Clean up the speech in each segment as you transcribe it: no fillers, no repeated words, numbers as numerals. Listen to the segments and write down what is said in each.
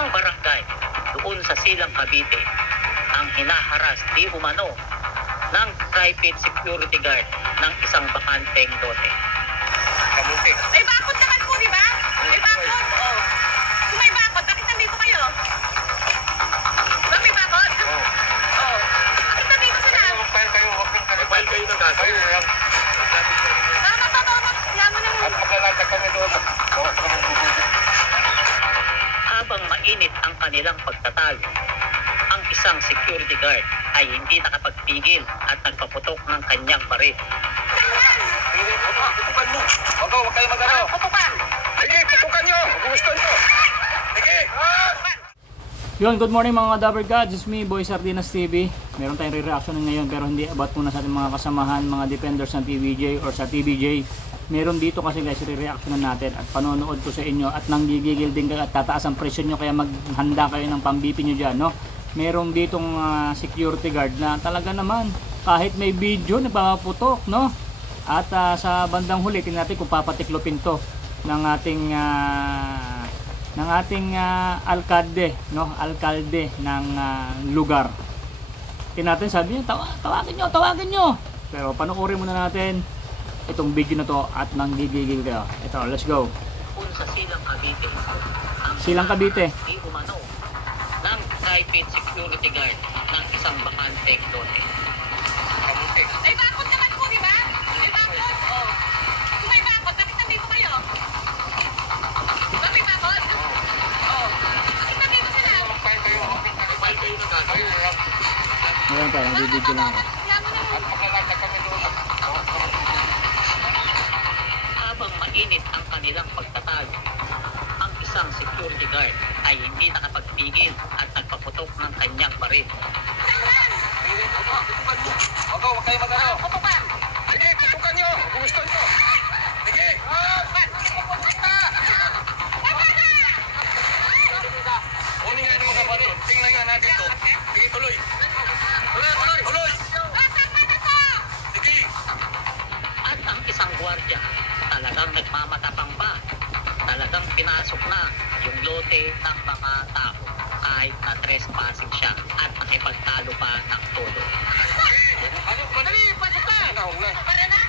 isang barangay doon sa Silang Cavite ang hinaharas di umano ng private security guard ng isang bakanteng lote. Kamuti. May bakod naman po, di ba? May bakod. Oh. Kung may bakod, bakit nandito kayo? Ba may bakod? Oo. Oh. Bakit nandito sila? File kayo, huwag kang kayo. File kayo ng kaso. Tama pa, tama. Yaman na At maglalata kami doon. Habang mainit ang kanilang pagtatalo, ang isang security guard ay hindi nakapagpigil at nagpaputok ng kanyang baril. Hindi, putukan mo. Huwag kayo mag-ano. Putukan. Sige, putukan nyo. Kung gusto nyo. Sige. Yun, good morning mga Dabber Gods. It's me, Boy Sardinas TV. Meron tayong re-reaction ngayon pero hindi about muna sa ating mga kasamahan, mga defenders ng TVJ or sa TVJ. Meron dito kasi guys, re-reactionan natin at panonood ko sa inyo at nanggigigil din kayo at tataas ang presyon nyo kaya maghanda kayo ng pambipi nyo dyan, no? Meron ditong security guard na talaga naman kahit may video nagpapaputok, no? At sa bandang huli tingnan natin kung papatiklopin to ng ating alkalde, no? Alkalde ng lugar. Tingnan natin, sabi niya tawagin nyo. Pero panoorin muna natin itong video na to at nanggigigil kayo. Ito, let's go. Kung sa Silang Cavite, ang Silang Cavite. di umano ng private security guard ng isang bakanteng lote. Kamuti. May bakod naman po, di ba? May bakod. Oh. Kung may bakod, bakit nandito kayo? Ba may bakod? Oh. Bakit nandito sila? File kayo, huwag kang kayo. File kayo ng kaso. Ngayon tayo, nagbibideo lang ako. Yaman na At maglalata kami doon. Habang mainit ang kanilang pagtatalo, ang isang security guard ay hindi nakapagpigil at nagpaputok ng kanyang baril. Hindi, putukan mo. Huwag kayo mag-ano. putukan. Sige, putukan nyo. Kung gusto nyo. Sige. Kunin nga yung mga bato. Tingnan nga natin to. Sige, tuloy. Tuloy. Sige. At ang isang gwardiya talagang nagmamatapang pa. Talagang pinasok na yung lote ng mga tao kahit na trespassing siya at nakipagtalo pa ng todo. Ano? Madali, pasok ka. Huwag na. Para na.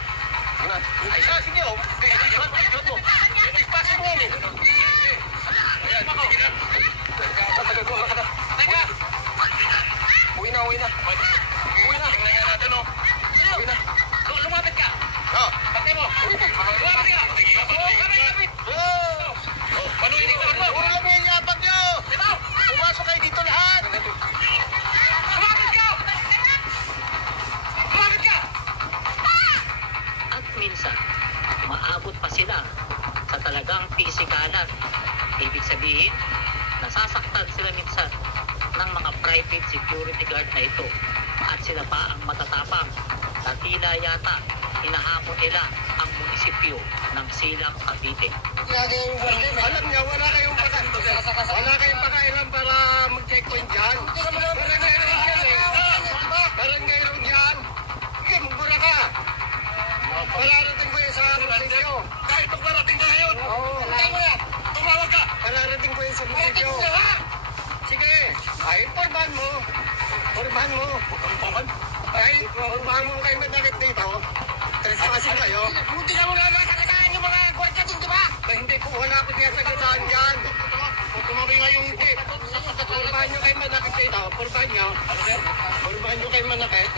Ay, sige. Pasok mo. Ayan, sige na. Teka. Uwi na. Tingnan nga natin, oh. Uwi na. Lumapit ka! Pati mo. Lumapit ka! Kapit. Panuin mo. Puro lang yung yabag nyo. Pumasok kayo dito lahat. Lumapit ka! Lumapit ka! At minsan, umaabot pa sila sa talagang pisikalan. Ibig sabihin, nasasaktan sila minsan ng mga private security guard na ito. At sila pa ang matatapang na tila yata hinahamon nila ang munisipyo ng Silang Cavite. Alam niya, wala kayong pakailan para mag-checkpoint dyan. Barangay lang dyan. Sige, magbura ka. Pararating ko yun sa munisipyo. Kahit magparating ka ngayon. Tumawag ka. Pararating ko yun sa munisipyo. Sige, informan mo. Ay, informan mo kayo manakit dito. Trespassing kayo. Hindi na mo naman sakasahan yung mga gwardiya dun, di ba? Hindi ko wala ko niya sa gataan dyan. Tumabi nga yung hindi. Purbahan nyo kayo manakit dito. Purbahan nyo kayo manakit.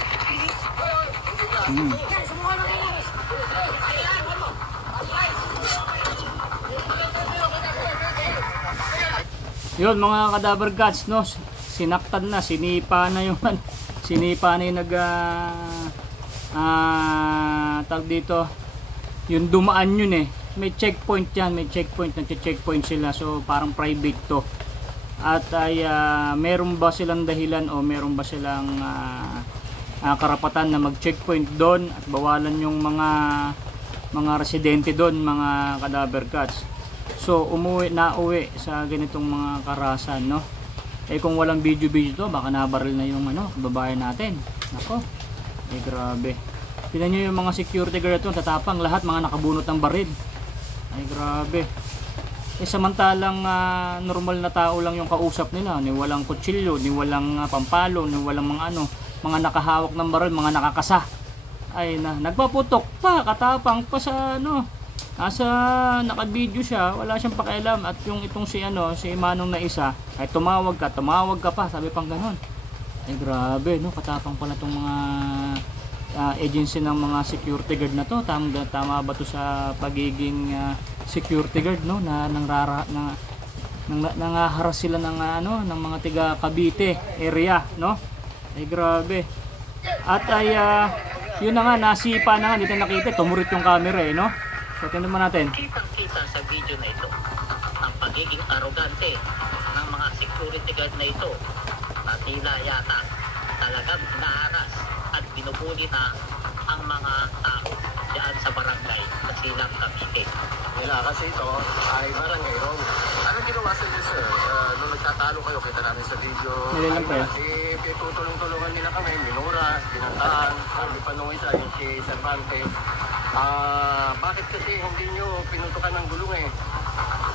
Yun mga Dabber Gods, no? Sinaktan na, sinipa na yung tag dito, yung dumaan yun eh. May checkpoint yan, nagche-checkpoint sila, so parang private to. At ay meron ba silang dahilan o meron ba silang karapatan na mag-checkpoint doon at bawalan yung mga residente doon, mga Dabber Gods. So nauwi sa ganitong mga karahasan, no? Eh kung walang video to, baka nabaril na yung babae natin. Nako, grabe. Tingnan nyo yung mga security guard ito, tatapang lahat, mga nakabunot ng baril. Ay grabe. samantalang normal na tao lang yung kausap nila, ni walang kutsilyo, ni walang pampalo, ni walang mga nakahawak ng baril, mga nakakasa. Ay nagpaputok pa, katapang pa sa nasa naka-video siya, wala siyang pakialam. At yung itong si Manong na isa, ay tumawag ka pa, sabi pang ganon. Ay grabe, katapang pala tong mga agency ng mga security guard na to. Tama ba to sa pagiging security guard, na nangaharas sila ng ng mga tiga Cavite area, Ay grabe. At ay yun na nga, nasipa na nga, dito nakita, tumurit yung camera So tingnan naman natin. Kitang-kita sa video na ito ang pagiging arrogante ng mga security guard na ito, na tila yata talagang hinaharas at binubuli na ang mga tao diyan sa barangay sa Silang Cavite. Kasi ito ay barangay road. Anong ginawa sa inyo, sir? Nung nagtatalo kayo, kita namin sa video. Nilalang pa Tutulong-tulungan nila kami, minura, binantaan, sabi pa nung isa, yung si Cervantes. Bakit kasi hindi nyo pinutukan ng gulong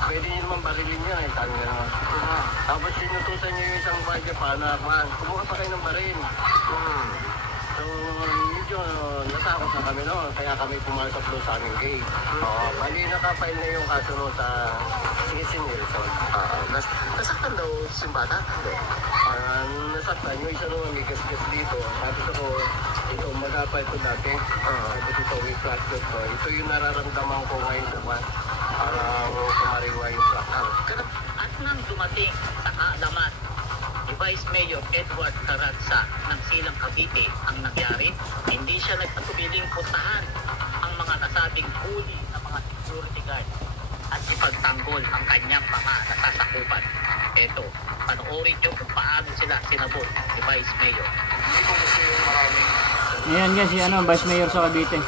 Pwede nyo naman barilin niya sabi nga. Tapos sinutusan nyo yung isang bagay pa na kumuha pa kayo ng baril. So medyo natakot na kami kaya kami pumasok doon sa aming gate. Bali nakapile na yung kaso sa CC Wilson. Nasaktan daw si bata? Hindi. Nasaktan yung isa naman may gas-gas dito. Tapos ako, ito mag-apply ko dati. Tapos ito may flat foot ko. Ito yung nararamdaman ko ngayon naman. Parang kumariwa yung flat. At nang dumating sa kaalaman ni Vice Mayor Edward Caranza ng Silang Cavite ang nangyari, hindi siya nagpatubiling puntahan ang mga nasabing huli ng mga security guard at ipagtanggol ang kanyang mga nasasakupan. Ito, panoorin nyo kung paano sila sinabot ni Vice Mayor. Hindi ko gusto yung maraming... Ayan guys, si Vice Mayor sa Cavite.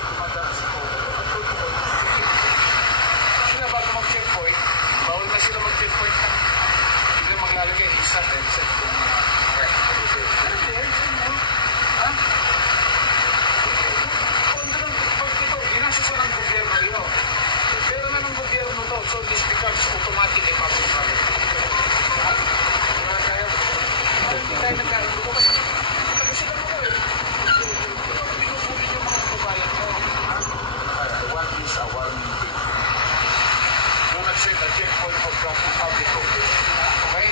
Bago mag-checkpoint, bawal na sila mag-checkpoint na hindi maglalagay isa and set yung ginasasa ng gobyerno yun. Pero na ng gobyerno to, so this becomes automatic a public property. Hindi tayo nagkaroon. Kasi sila mo binubuli yung mga kabayan ko. What is a warning thing? Do not set a checkpoint for public property. Okay?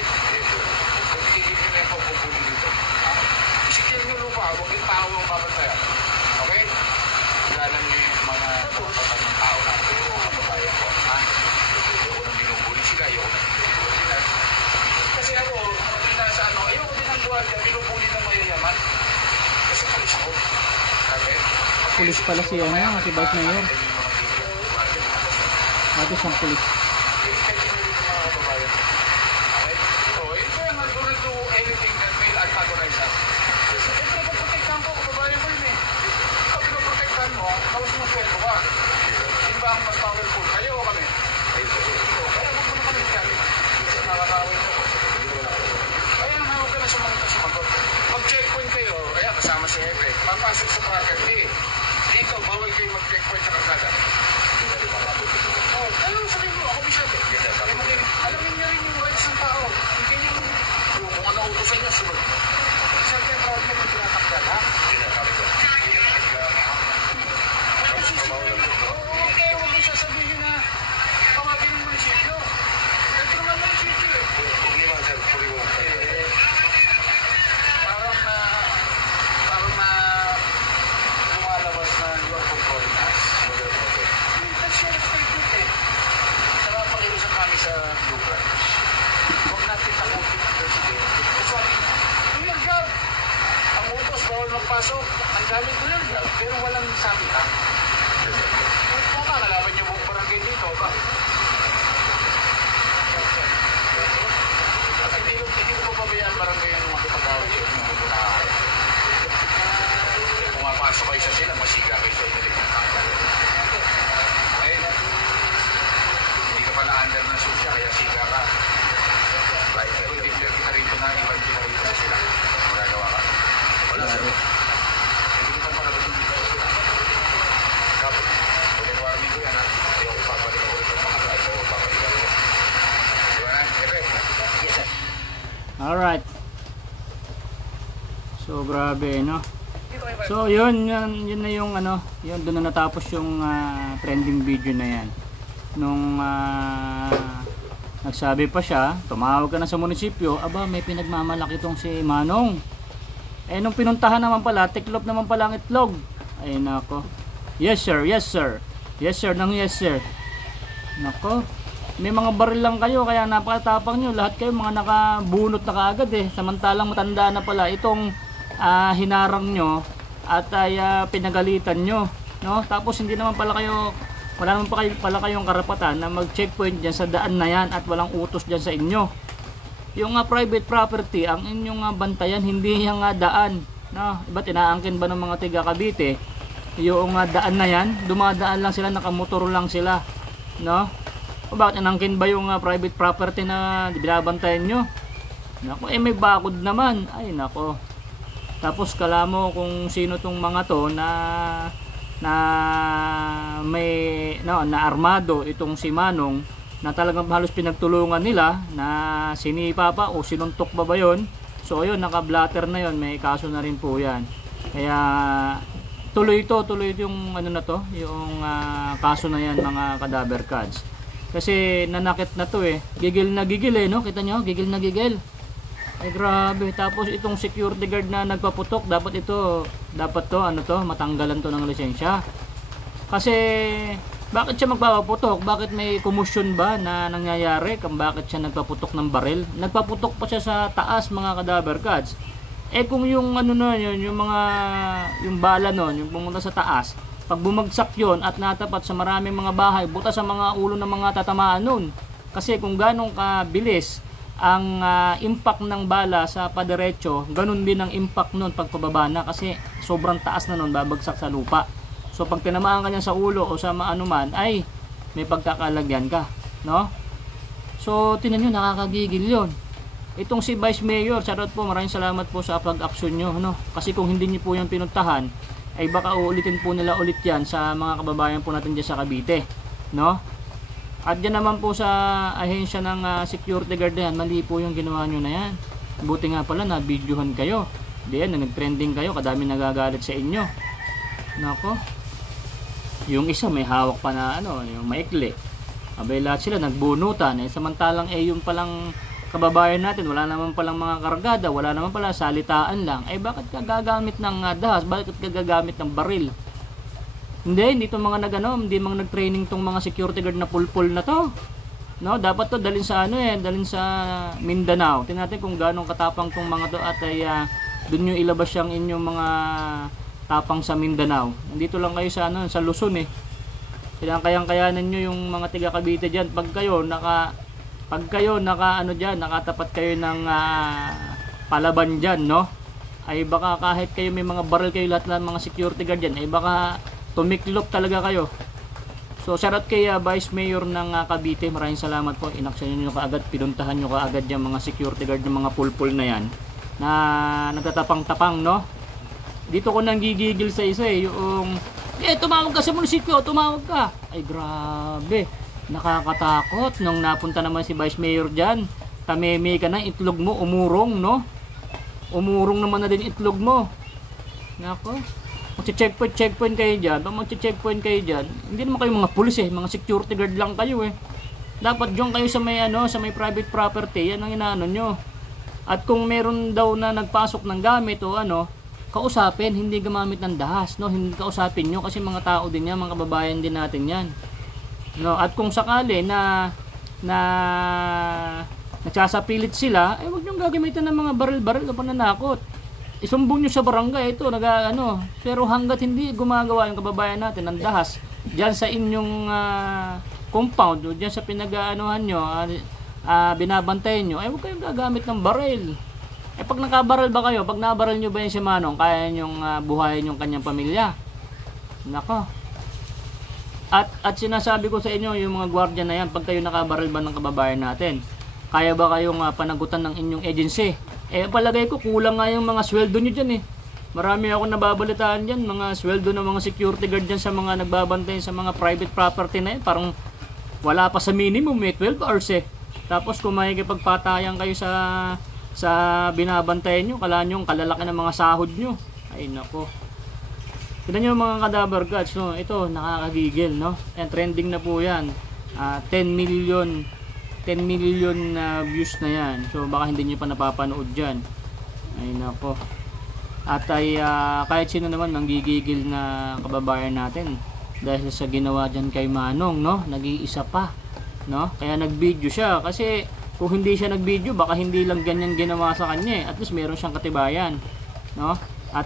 Kung tigigil nyo na yung pagpupuli dito. Isikil nyo lupa, huwag yung tao ang babantayan. Okay? Galang nyo yung mga kapatan ng tao na ito yung kabayan ko. Ayoko nang binubuli sila, ayoko nang binubuli sila. Kasi ako, ayoko din ang buwan niya, binubuli ng mayayaman. Kasi pulis ako. Okay? Pulis pala si Vice Mayor. Dati siyang pulis. Mag-checkpoint kayo, kaya kasama si Hepe, papasok sa property. Dito, bawal kayo mag-checkpoint sa kalsada. Ano sabihin mo? Ako bisa. Alamin niya rin yung rights ng tao. Hindi yung kung ano utosan niya, sunod. Siyempre, tawag mo kung tinatakdan, ha? Okay, huwag yung sasabihin na pamagin ng munisipyo. Ito naman munisipyo eh. Parang na lumalabas na yung control. That's your statement eh. Saka pakiusap kami sa lugar. Huwag natin takutin ang presidente. Sabi niya, do your job. Ang utos, bawal magpasok. Ang gamit do your job. Pero walang sabi ka. Kung nakalaban niyo buong barangay dito, ba? At hindi ko papabayaan barangay ang mga pagkawin yun. Kung mapasok kayo sa sila, masiga kayo sa inyo. Ayun. Hindi ka pala under ng susya, kaya siga ka. Pero hindi kita rito na, ibang kita rito sa sila. Magagawa ka. Wala sir. Hindi kita pala dito sa sila. Alright. So grabe, no? So yun na yung ano, yun doon na natapos yung trending video na yan. Nung nagsabi pa siya, tumawag ka na sa munisipyo, aba may pinagmamalaki tong si Manong. Eh nung pinuntahan naman pala, tiklop naman pala ang itlog. Ay nako. Yes sir, yes sir. Yes sir, nang yes sir. Nako. May mga baril lang kayo kaya napakatapang nyo. Lahat kayo mga nakabunot na kaagad eh. Samantalang matanda na pala itong hinarang nyo at ay pinagalitan nyo, no? Tapos hindi naman pala kayo, wala naman pala kayong karapatan na mag-checkpoint dyan sa daan na yan at walang utos dyan sa inyo. Yung private property, ang inyong bantayan, hindi yung daan, no? Iba't inaangkin ba ng mga tiga Cavite yung daan na yan? Dumadaan lang sila, nakamotor lang sila, no? O bakit inangkin ba yung private property na binabantayan nyo? Nako, may bakod naman. Ay nako. Tapos kala mo kung sino tong mga to na may na armado itong si Manong, na talagang halos pinagtulungan nila na sinipa pa o sinuntok ba yun. So ayun, naka-blatter na yun, may kaso na rin po yan. Kaya tuloy ito yung ano na to, yung kaso na yan mga cadaver cats. Kasi nanakit na to eh. Gigil na gigil eh, no? Kita nyo? Gigil na gigil. Ay grabe. Tapos itong security guard na nagpaputok, dapat to, matanggalan to ng lisensya. Kasi bakit siya magpapaputok? Bakit may commotion ba na nangyayari? Bakit siya nagpaputok ng baril? Nagpaputok pa siya sa taas mga cadaver cats. Eh kung yung ano na yun, yung bala nun, yung pumunta sa taas, pag bumagsak yon at natapat sa maraming mga bahay, buta sa mga ulo ng mga tatamaan nun. Kasi kung ganong kabilis ang impact ng bala sa padiretso, ganun din ang impact nun pag pababa na, kasi sobrang taas na nun, babagsak sa lupa. So pag tinamaan ka niya sa ulo o sa maanuman, ay may pagkakalagyan ka, no? So tinan nyo, nakakagigil yon. Itong si Vice Mayor, shoutout po, maraming salamat po sa pag-action nyo, no? Kasi kung hindi nyo po yung pinuntahan, ay baka uulitin po nila ulit yan sa mga kababayan po natin dyan sa Cavite, no? At dyan naman po sa ahensya ng security guard na yan, mali po yung ginawa nyo na yan. Buti nga pala na videohan kayo, diyan nag-trending kayo, kadami nagagalit sa inyo. Nako, yung isa may hawak pa na yung maikli, abay lahat sila nagbunutan, samantalang yung palang kababayan natin, wala naman palang mga kargada, wala naman pala, salitaan lang. Bakit ka gagamit ng dahas? Bakit ka gagamit ng baril? Hindi itong mga hindi mga nag-training tong mga security guard na pulpul na to. No, dapat to dalhin sa dalhin sa Mindanao. Tingnan natin kung gaano katapang tong mga to at ay doon nyo ilabas yung inyong mga tapang sa Mindanao. Nandito lang kayo sa sa Luzon eh. Kayang-kayanan nyo yung mga tiga Cavite diyan pag kayo nakatapat kayo ng palaban dyan, no? Ay baka kahit kayo may mga baril kayo, lahat ng mga security guard dyan, ay baka tumiklop talaga kayo. So shoutout kay Vice Mayor ng Cavite, maraming salamat po. Inaksyon nyo kaagad, pinuntahan nyo kaagad yung mga security guard, yung mga pulpul na yan na nagtatapang-tapang, no? Dito ko nang gigigil sa isa yung tumawag ka sa munisipyo, tumawag ka. Ay grabe, nakakatakot. Nung napunta naman si Vice Mayor dyan, tameme ka na, itlog mo umurong, no? Umurong naman na din itlog mo. Nako, magche-checkpoint kayo dyan. Pag magche-checkpoint kayo dyan, hindi naman kayo mga pulis eh, mga security guard lang kayo eh. Dapat dyan kayo sa may sa may private property, yan ang inaano nyo. At kung meron daw na nagpasok ng gamit o kausapin, hindi gumamit ng dahas, no? Hindi kausapin nyo kasi mga tao din yan, mga kababayan din natin yan. No, at kung sakali na nagsasapilit sila, huwag niyong gagamitan ng mga baril-baril o pananakot. Isumbong niyo sa barangay ito, pero hanggat hindi gumagawa yung kababayan natin ng dahas diyan sa inyong compound o diyan sa pinag-aanohan niyo, binabantayan niyo, huwag kayong gagamit ng baril. Pag nakabaril ba kayo, pag nabaril niyo ba yan si Manong, kaya niyong buhayin yung kanyang pamilya? Nako. At sinasabi ko sa inyo, yung mga gwardiya na yan, pag kayo nakabaril ba ng kababayan natin, kaya ba kayong panagutan ng inyong agency? Palagay ko, kulang nga yung mga sweldo nyo dyan eh. Marami akong nababalitaan dyan, mga sweldo ng mga security guard dyan sa mga nagbabantay sa mga private property na yan. Parang wala pa sa minimum 12 hours eh. Tapos kung makikipagpatayan kayo sa sa binabantayan nyo, kala nyo kalalaki ng mga sahod nyo. Ay nako. Tignan nyo mga cadaver gods, no? Ito, nakakagigil, no? Yan, trending na po yan. 10 million views na yan. So baka hindi nyo pa napapanood dyan. Ay nako. At ay kahit sino naman manggigigil na kababayan natin dahil sa ginawa dyan kay Manong, no? Nag-iisa pa, no? Kaya nag-video siya kasi kung hindi siya nag-video baka hindi lang ganyan ginawa sa kanya, at least meron siyang katibayan, no? At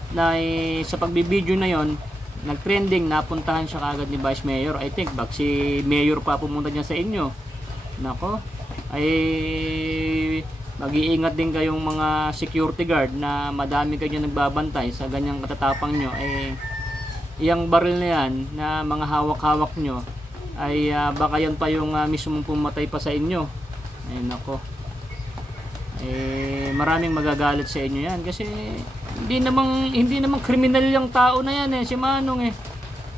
sa pagbibideo na yon, nag-trending, napuntahan siya kagad ni Vice Mayor. I think bak si Mayor pa pumunta niya sa inyo. Nako, ay mag-iingat din kayong mga security guard na madami kayo nagbabantay sa ganyang katatapang nyo. Iyang baril na yan na mga hawak-hawak nyo ay baka yan pa yung mismong pumatay pa sa inyo. Ay nako, maraming magagalit sa inyo yan kasi hindi namang kriminal yung tao na yan si Manong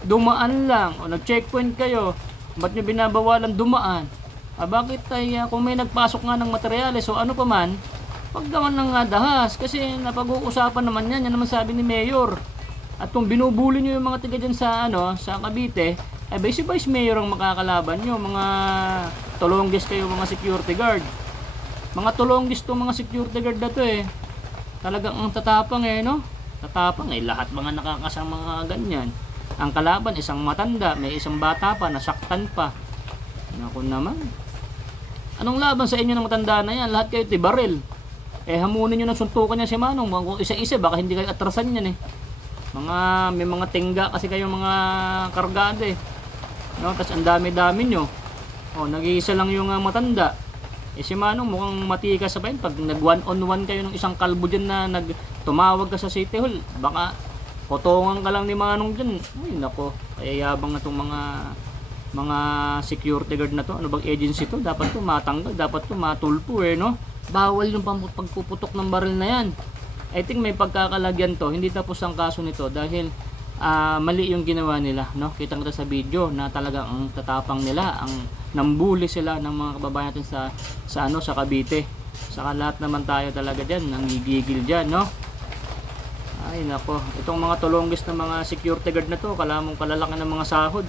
dumaan lang o nag-checkpoint kayo, ba't nyo binabawalan dumaan? Bakit kung may nagpasok nga ng materyales o ano pa man, paggawan ng dahas kasi napag-uusapan naman yan naman sabi ni Mayor. At kung binubuli nyo yung mga tiga dyan sa Cavite, si Vice Mayor ang makakalaban nyo, mga tulonggis kayo mga security guard. Mga tulonggis to mga security guard na to talagang ang tatapang no? Tatapang lahat mga nakakasama mga ganyan. Ang kalaban isang matanda, may isang bata pa, nasaktan pa. Naku naman. Anong laban sa inyo ng matanda na yan? Lahat kayo tibaril. Hamunin nyo ng suntukan niya si Manong. Kung isa-isa, baka hindi kayo atrasan yan may mga tingga kasi kayo mga kargado no? Tapos ang dami-dami nyo. Nag-iisa lang yung matanda. Si Manong mukhang matikas pa yun. Pag nag one-on-one kayo ng isang kalbo dyan na tumawag ka sa City Hall, baka potongan ka lang ni Manong dyan. Ay nako, kaya yabang na itong mga security guard na to. Ano bang agency to? Dapat to matanggal, dapat to matulpo no? Bawal yung pagpuputok ng baril na yan. I think may pagkakalagyan to. Hindi tapos ang kaso nito dahil mali yung ginawa nila, no? Kita kita sa video na talaga ang tatapang nila, ang nambuli sila ng mga kababayan natin sa Cavite. Saka lahat naman tayo talaga diyan, nanggigigil diyan, no? Ay nako, itong mga tulonggis na mga security guard na to, kalamang kalalaki ng mga sahod.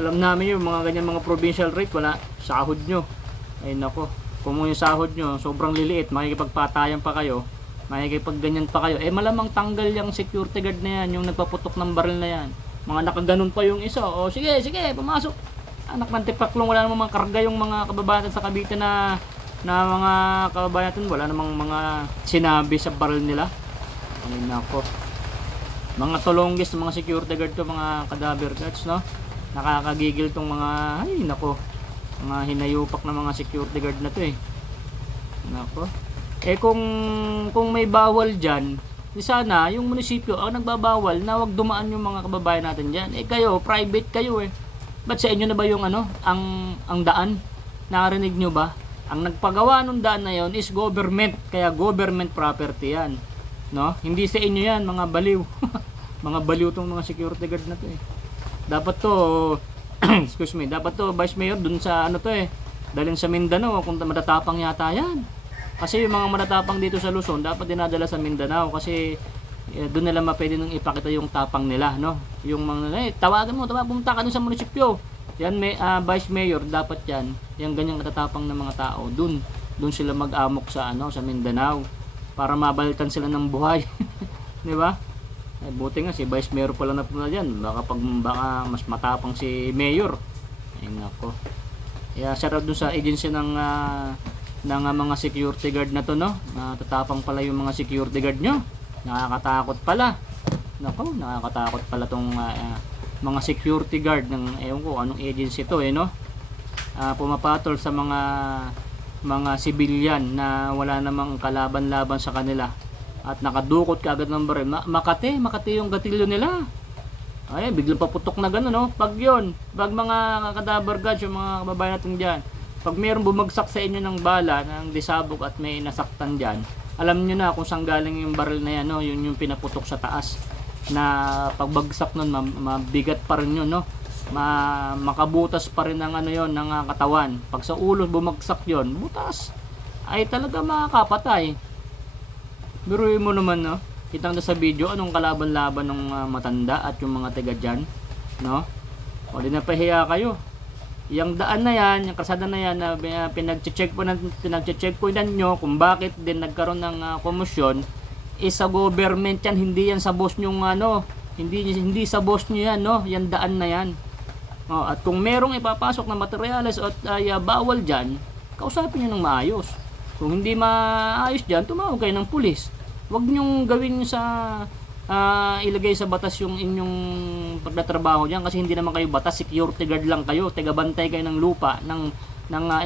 Alam namin yung mga ganyan mga provincial rate, wala sahod nyo. Ay nako, kung yung sahod nyo sobrang liliit, makikipagpatayan pa kayo, makikipagganyan pa kayo, malamang tanggal yung security guard na yan, yung nagpaputok ng baril na yan. Mga nakaganon pa yung isa, sige, pumasok. Anak ng tipaklong, wala namang mga karga yung mga kababayan sa Cavite na mga kababayan natin, wala namang mga sinabi sa baril nila. Ay nako, mga tulonggis, mga security guard to, mga cadaver guards, no? Nakakagigil tong mga, ay nako, mga hinayupak na mga security guard na to nako. Kung may bawal dyan, sana yung munisipyo ang nagbabawal na wag dumaan yung mga kababayan natin dyan. Kayo, private kayo ba't sa inyo na ba yung ang daan? Narinig nyo ba? Ang nagpagawa ng daan na yon is government, kaya government property yan, no? Hindi sa inyo yan, mga baliw. Mga baliw tong mga security guard na to Dapat to excuse me, dapat to Vice Mayor dun sa dalhin sa Mindanao kung matatapang yata yan. Kasi yung mga matatapang dito sa Luzon dapat dinadala sa Mindanao kasi doon nila mapwede nang ipakita yung tapang nila, no? Yung mga tawagan mo, pumunta ka dun sa munisipyo. Yan Vice Mayor dapat yan. Yung ganyang katatapang ng mga tao doon sila mag-amok sa sa Mindanao para mabalitan sila ng buhay. Di ba? Buti nga si Vice Mayor pala na pumunta diyan. Baka mas matapang si Mayor. Ay nako. Kaya shout out dun sa agency ng mga security guard na to, no? Tatapang pala yung mga security guard nyo. Nakakatakot pala. Nako, nakakatakot pala tong mga security guard ng ewan ko anong agency to no? Pumapatol sa mga civilian na wala namang kalaban-laban sa kanila at nakadukot kaagad ng baril. Makati yung gatilyo nila. Ay, biglang paputok na gano'n, no? Pag mga cadaver guards, yung mga kababayan natin dyan, pag mayroong bumagsak sa inyo ng bala, ng disabog at may nasaktan dyan, alam nyo na kung saan galing yung baril na yan, no? Yun yung pinaputok sa taas. Na pagbagsak nun, mabigat pa rin yun, no? Makabutas pa rin ng ng katawan. Pag sa ulo bumagsak yon, butas, ay talaga makakapatay. Biruin mo naman, no? Kitang sa video, anong kalaban-laban ng matanda at yung mga taga dyan, no? O di napahiya kayo. Yung daan na yan, yung kalsada na yan na pinag-checkpointan nyo kung bakit din nagkaroon ng komosyon, sa government yan, hindi yan sa boss nyo hindi sa boss nyo yan, no? Yan daan na yan. O, at kung merong ipapasok na materyales at bawal dyan, kausapin nyo ng maayos. Kung hindi maayos dyan, tumawag kayo ng pulis. Huwag nyong gawin sa ilagay sa batas yung inyong pagtatrabaho dyan kasi hindi naman kayo batas, security guard lang kayo, tagabantay kayo ng lupa ng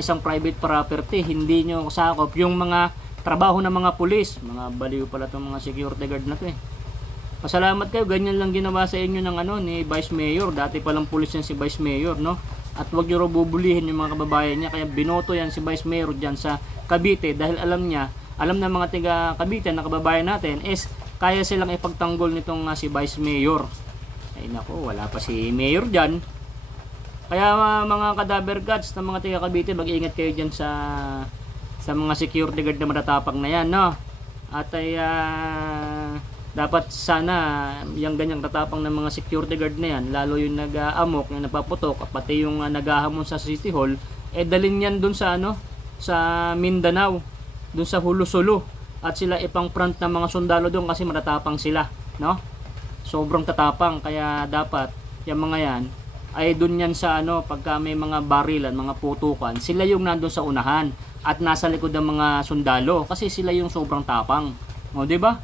isang private property, hindi nyo sakop yung mga trabaho ng mga pulis. Mga baliw pala itong mga security guard na to eh. Pasalamat kayo, ganyan lang ginawa sa inyo ng ni Vice Mayor, dati palang pulis yan si Vice Mayor, no? At huwag nyo bubulihin yung mga kababayan niya, kaya binoto yan si Vice Mayor dyan sa Cavite dahil alam ng mga taga Cavite na kababayan natin is kaya silang ipagtanggol nitong si Vice Mayor. Ay nako, wala pa si Mayor dyan. Kaya mga cadaver guards na mga taga Cavite, mag-iingat kayo dyan sa mga security guard na matatapang na yan, no? At ay dapat sana yung ganyang tatapang ng mga security guard na yan, lalo yung nag-aamok, yung nagpaputok, pati yung naghahamon sa City Hall, dalhin yan dun sa sa Mindanao, dun sa Hulu-Sulu, at sila ipang front ng mga sundalo doon kasi matatapang sila, no? Sobrang tatapang, kaya dapat yung mga yan ay dun yan sa pagka may mga barilan, mga putukan, sila yung nandun sa unahan at nasa likod ng mga sundalo kasi sila yung sobrang tapang. O, di ba?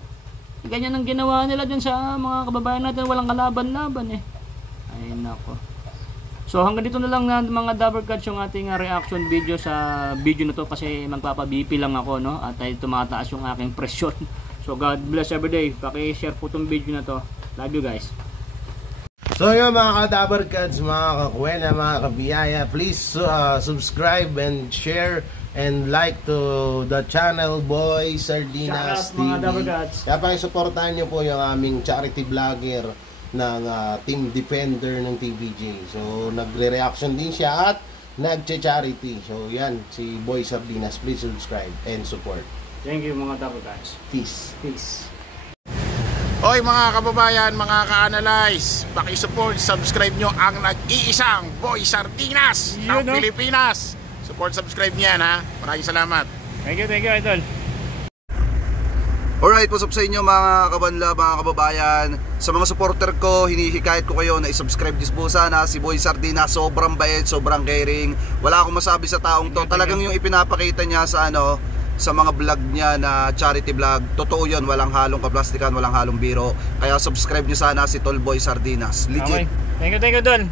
Ganyan ang ginawa nila dun sa mga kababayan natin, walang kalaban-laban eh. Ay nako. So hanggang dito na lang mga Dabar Cats yung ating reaction video sa video na to kasi magpapa-BP lang ako, no? At ay tumataas yung aking presyon. So God bless everyday. Paki-share po tong video na to. Love you guys. So yun mga ka-Dabar Cats, mga kakwena, mga kabiyaya, please subscribe and share and like to the channel Boy Sardinas Shout out, mga TV. Dabar Cats. Kaya pakisuportahan nyo po yung aming charity vlogger ng Team Defender ng TVJ. So nagre-reaction din siya at nagche-charity. So yan, si Boy Sardinas. Please subscribe and support. Thank you mga Dabar Cats. Peace. Peace. Hoy mga kababayan, mga ka-analyze, paki-support, subscribe nyo ang nag-iisang Boy Sardinas ng Pilipinas. Support, subscribe niyan ha. Maraming salamat. Thank you idol. Alright, what's up sa inyo mga kabanla, mga kababayan. Sa mga supporter ko, hinihikayat ko kayo na i-subscribe nyo po sana si Boy Sardinas. Sobrang bait, sobrang caring. Wala akong masabi sa taong to. Talagang yung ipinapakita niya sa sa mga vlog niya na charity vlog, totoo yun, walang halong kaplastikan, walang halong biro. Kaya subscribe nyo sana si Tol Boy Sardinas. Legit. Okay. Thank you Don.